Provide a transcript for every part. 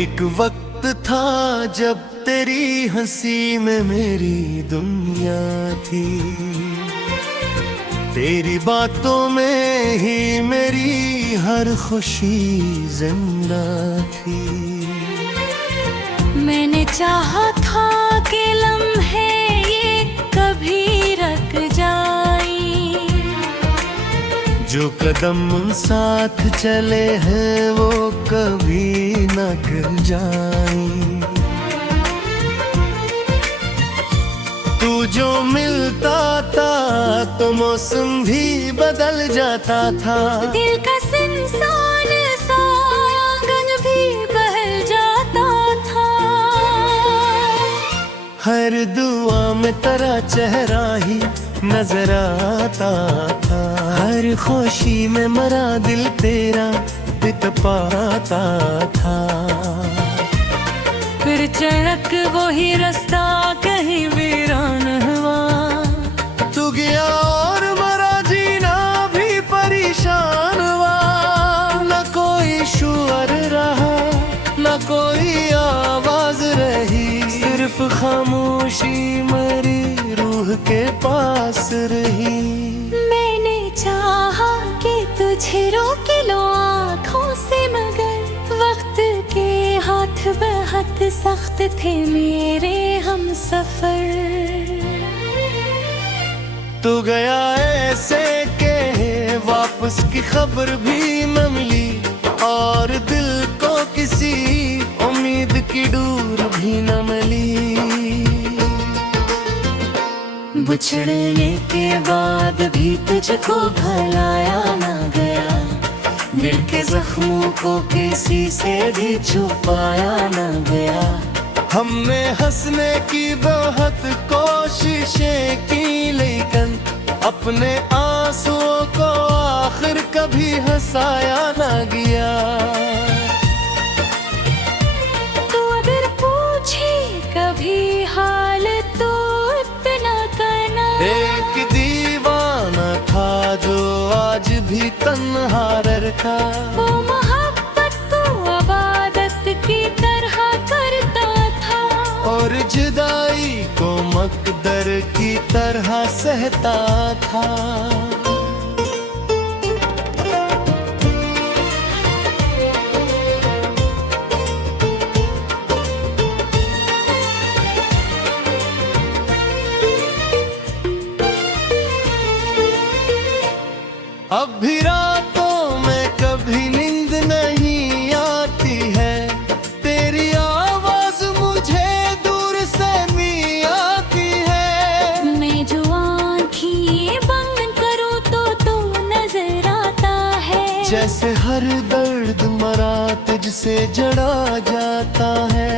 एक वक्त था जब तेरी हंसी में मेरी दुनिया थी, तेरी बातों में ही मेरी हर खुशी जिंदा थी। मैंने चाहा था कि लम्हे ये कभी रख जाएं, जो कदम साथ चले हैं वो कभी न गिर जाएं। तू जो मिलता था तो मौसम भी बदल जाता था, दिल का सुनसान सा आंगन भी बहल जाता था। हर दुआ में तेरा चेहरा ही नजर आता था, हर खुशी में मरा दिल तेरा बित पाता था। फिर चढ़क वही रास्ता कहीं वीरान हुआ, तू गया और मरा जीना भी परेशान हुआ। न कोई शुअर रहा न कोई आवाज रही, सिर्फ खामोशी मरी रूह के पास रही। मैंने चाहा कि तुझे रोक लो आँखों से, मगर वक्त के हाथ बहुत सख्त थे मेरे हम सफर। तू गया ऐसे के वापस की खबर भी न मिली, और दिल को किसी उम्मीद की डोर भी न मिली। बिछड़ने के बाद भी तुझको भुलाया ना गया, दिल के जख्मों को किसी से भी छुपाया ना गया। हमने हंसने की बहुत कोशिशें की, लेकिन अपने आंसुओं को आखिर कभी हंसाया ना गया। तू अगर पूछे कभी हाल तो इतना कहना, एक दीवाना था जो आज भी तन्हा रहता, वो मोहब्बत को इबादत की तरह करता था, और जुदाई को मकदर की तरह सहता था। अब भी रातों में कभी नींद नहीं आती है, तेरी आवाज मुझे दूर से भी आती है। मैं जो आँखें बंद करूँ तो नजर आता है, जैसे हर दर्द मरा तुझसे जड़ा जाता है।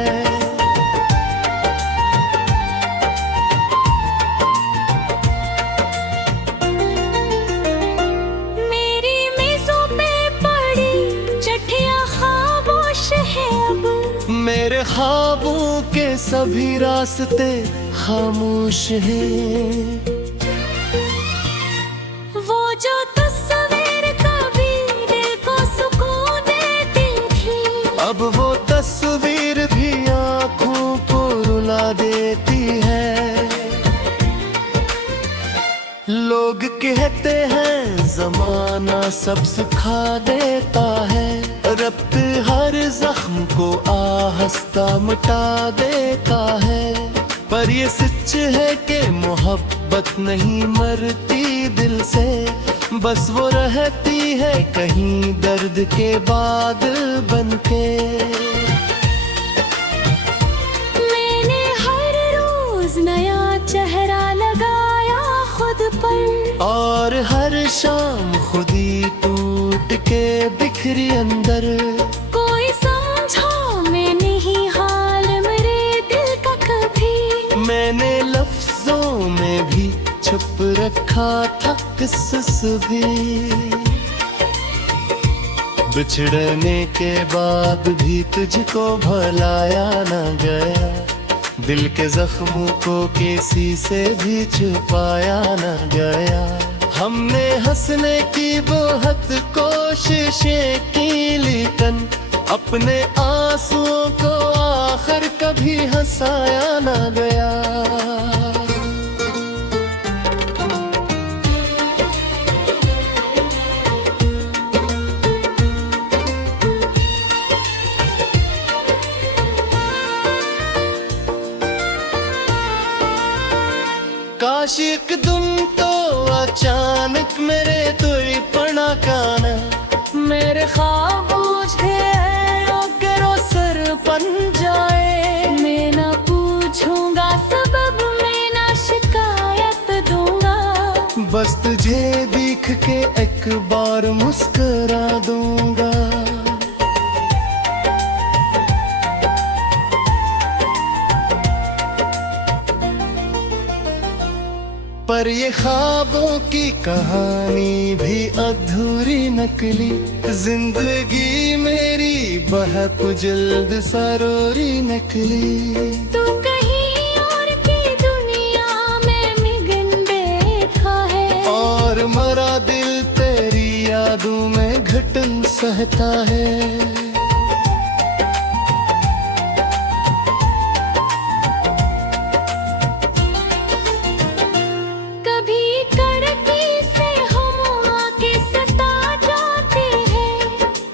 मेरे ख्वाबों के सभी रास्ते खामोश हैं, वो जो तस्वीर कभी दिल को सुकून देती थी, अब वो तस्वीर भी आँखों को रुला देती है। लोग कहते हैं ज़माना सब सिखा देता है, रब्त हर जख्म को आहस्ता मिटा देता है। पर ये सच है कि मोहब्बत नहीं मरती दिल से, बस वो रहती है कहीं दर्द के बादल बनके। मैंने हर रोज नया चेहरा लगाया खुद पर, और हर शाम खुद ही टूट के बिखरी अंदर। कोई समझा मैं नहीं हाल मेरे दिल का कभी, मैंने लफ्जों में भी छुप रखा था किस्स भी। बिछड़ने के बाद भी तुझको भुलाया न गया, दिल के जख्मों को किसी से भी छुपाया न गया। हमने हंसने की बहुत कोशिशें की, लेकिन अपने आंसुओं को आखिर कभी हंसाया ना गया। काश एक दिन तो अचानक मेरे तुरी पड़ा काना, मेरे ख्वाब मुझे करो सर बन जाए। मैं ना पूछूंगा सबब, मैं ना शिकायत दूंगा। बस तुझे देख के एक बार मुस्कुरा दूंगा। पर ये ख्वाबों की कहानी भी अधूरी नकली, जिंदगी मेरी बहुत जल्द सरोरी नकली। तू कहीं और की दुनिया में मगन बैठा है, और मरा दिल तेरी यादों में घटन सहता है।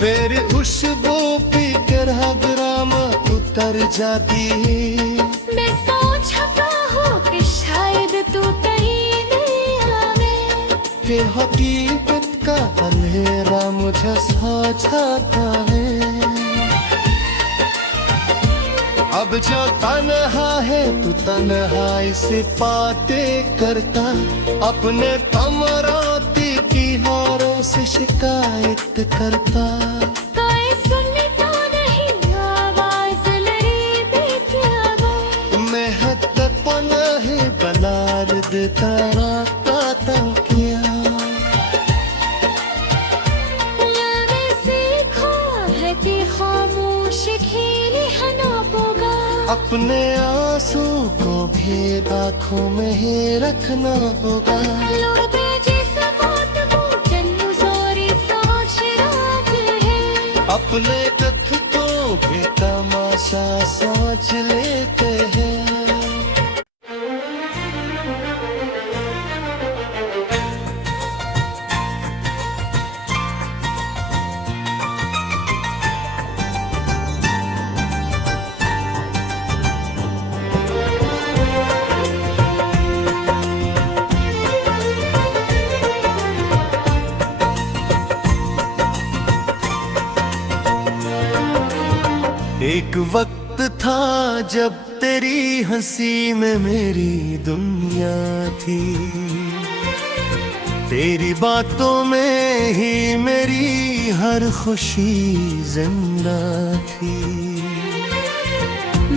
तेरी खुशबू पी कर हबराम उतर जाती है। मैं सोचता हूँ कि शायद तू कहीं नहीं आवे, फिर हकीकत का अंधेरा मुझे सो जाता है। अब जो तन्हा है तू तन्हाई से बातें करता, अपने तमराती की हारों से शिकायत करता। कोई सुनता नहीं आवाज लड़ी देती आवाज, मैं हद तक पनाहे बना देता राता किया। मैंने सीखा है कि खामोश खेली है ना होगा। अपने आंसू को भी आँखों में ही रखना होगा। अपने कथ को भी तमाशा सोच लेते हैं। एक वक्त था जब तेरी हंसी में मेरी दुनिया थी, तेरी बातों में ही मेरी हर खुशी जिंदा थी।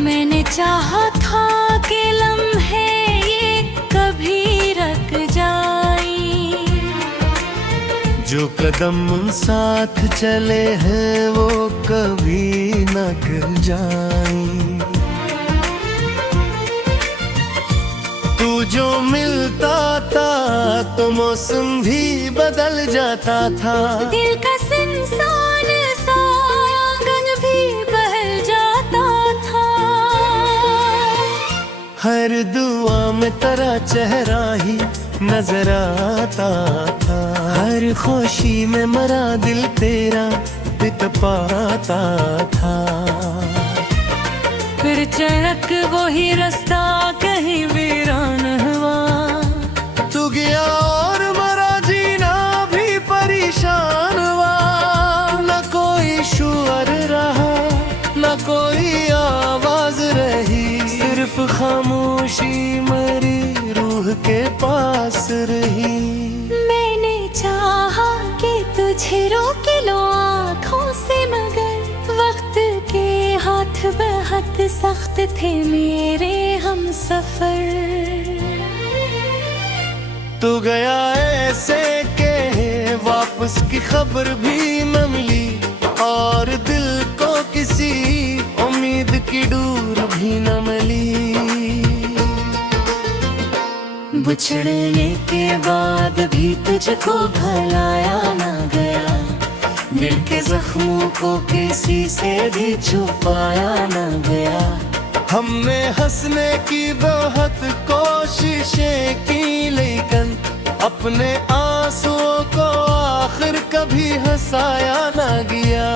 मैंने चाहा था कि लम्हे ये कभी रख जाई, जो कदम साथ चले हैं वो कभी न गिर जाएं। तू जो मिलता था तो मौसम भी बदल जाता था। दिल का सुनसान सा आंगन भी बहल जाता था। हर दुआ में तेरा चेहरा ही नजर आता था, हर खुशी में मरा दिल तेरा पित पाता था। फिर चढ़क वही रास्ता कहीं वीरान हुआ, तू गया और मरा जीना भी परेशान हुआ। न कोई शुअर रहा न कोई आवाज रही, सिर्फ खामोशी मरी रूह के पास रही। मैंने चाहा कि तुझे रोक लो आँखों से, मगर वक्त के हाथ बहुत सख्त थे मेरे हम सफर। तू गया ऐसे के वापस की खबर भी न मिली, और दिल को किसी उम्मीद की डोर भी न मिली। बिछड़ने के बाद भी तुझको भुलाया ना गया, दिल के जख्मों को किसी से भी छुपाया न गया। हमने हंसने की बहुत कोशिशें की, लेकिन अपने आंसुओं को आखिर कभी हंसाया न गया।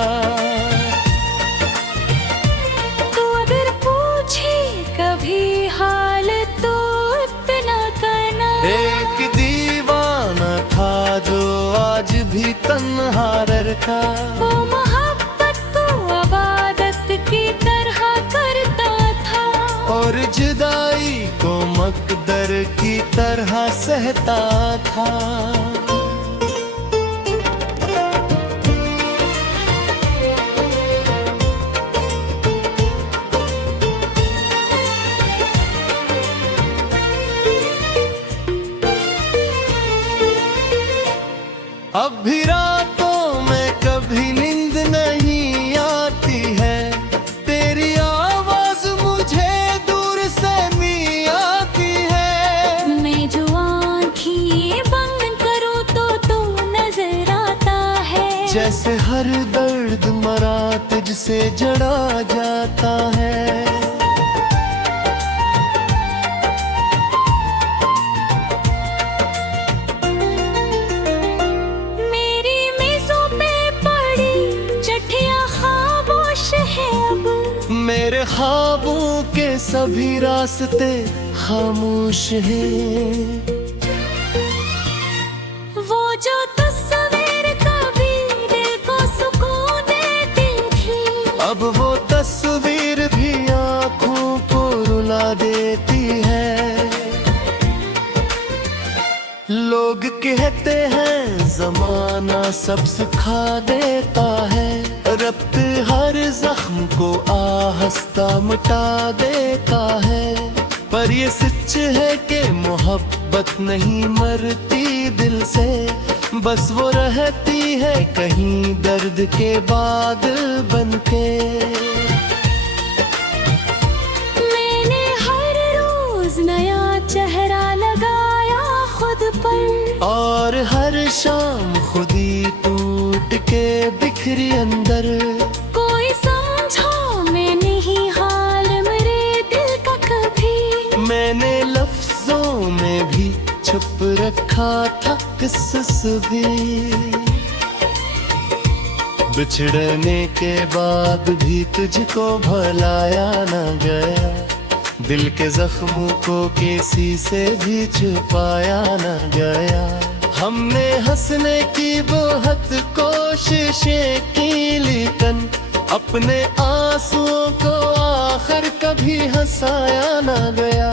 तो अगर पूछे कभी हाल तो इतना कहना, एक दीवाना था जो आज भी तन्हा रहता, वो मोहब्बत को इबादत की तरह करता था, और जुदाई को मकदर की तरह सहता था। अब भी रातों में कभी नींद नहीं आती है, तेरी आवाज मुझे दूर से भी आती है। मैं जो आँखें बंद करूँ तो नजर आता है, जैसे हर दर्द मरा तुझसे जड़ा जाता है। मेरे ख्वाबों के सभी रास्ते खामोश हैं। वो जो तस्वीर कभी दिल को सुकून देती थी, अब वो तस्वीर भी आँखों को रुला देती है। लोग कहते हैं ज़माना सब सिखा देता है, रब्त हर जख्म को आहस्ता मिटा देता है। पर ये सच है कि मोहब्बत नहीं मरती दिल से, बस वो रहती है कहीं दर्द के बाद बनके। मैंने हर रोज नया चेहरा लगाया खुद पर, और हर शाम खुदी टूट के बिखरी अंदर। कोई समझा मैं नहीं हाल मेरे दिल का कभी, मैंने लफ्जों में भी छुप रखा था किस्स भी। बिछड़ने के बाद भी तुझको भुलाया न गया, दिल के जख्मों को किसी से भी छुपाया न गया। हमने हंसने की बहुत कोशिशें की, लेकिन अपने आंसुओं को आखिर कभी हंसाया न गया।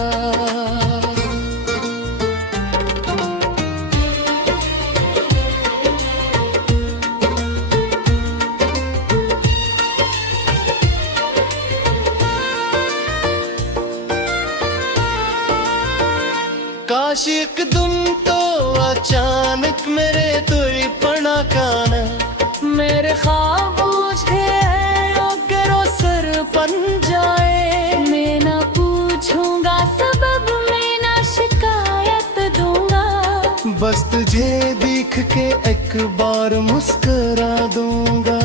काश एक दिन तो अचानक मेरे तुरी पड़ा काना, मेरे ख्वाब मुझे अगर सर बन जाए। मैं ना पूछूंगा सबब, मैं ना शिकायत दूंगा, बस तुझे देख के एक बार मुस्कुरा दूंगा।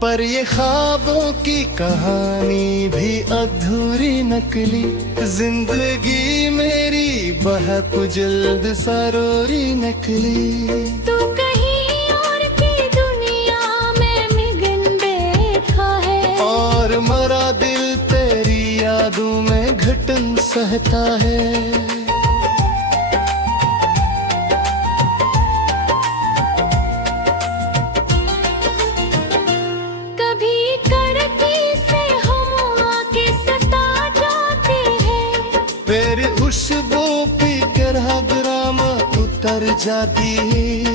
पर ये ख्वाबों की कहानी भी अधूरी नकली, जिंदगी मेरी बहुत जल्द सरोरी नकली। तू कहीं और की दुनिया में मगन बैठा है, और मरा दिल तेरी यादों में घुटन सहता है। खुशबू पी कर हगरामा उतर जाती है।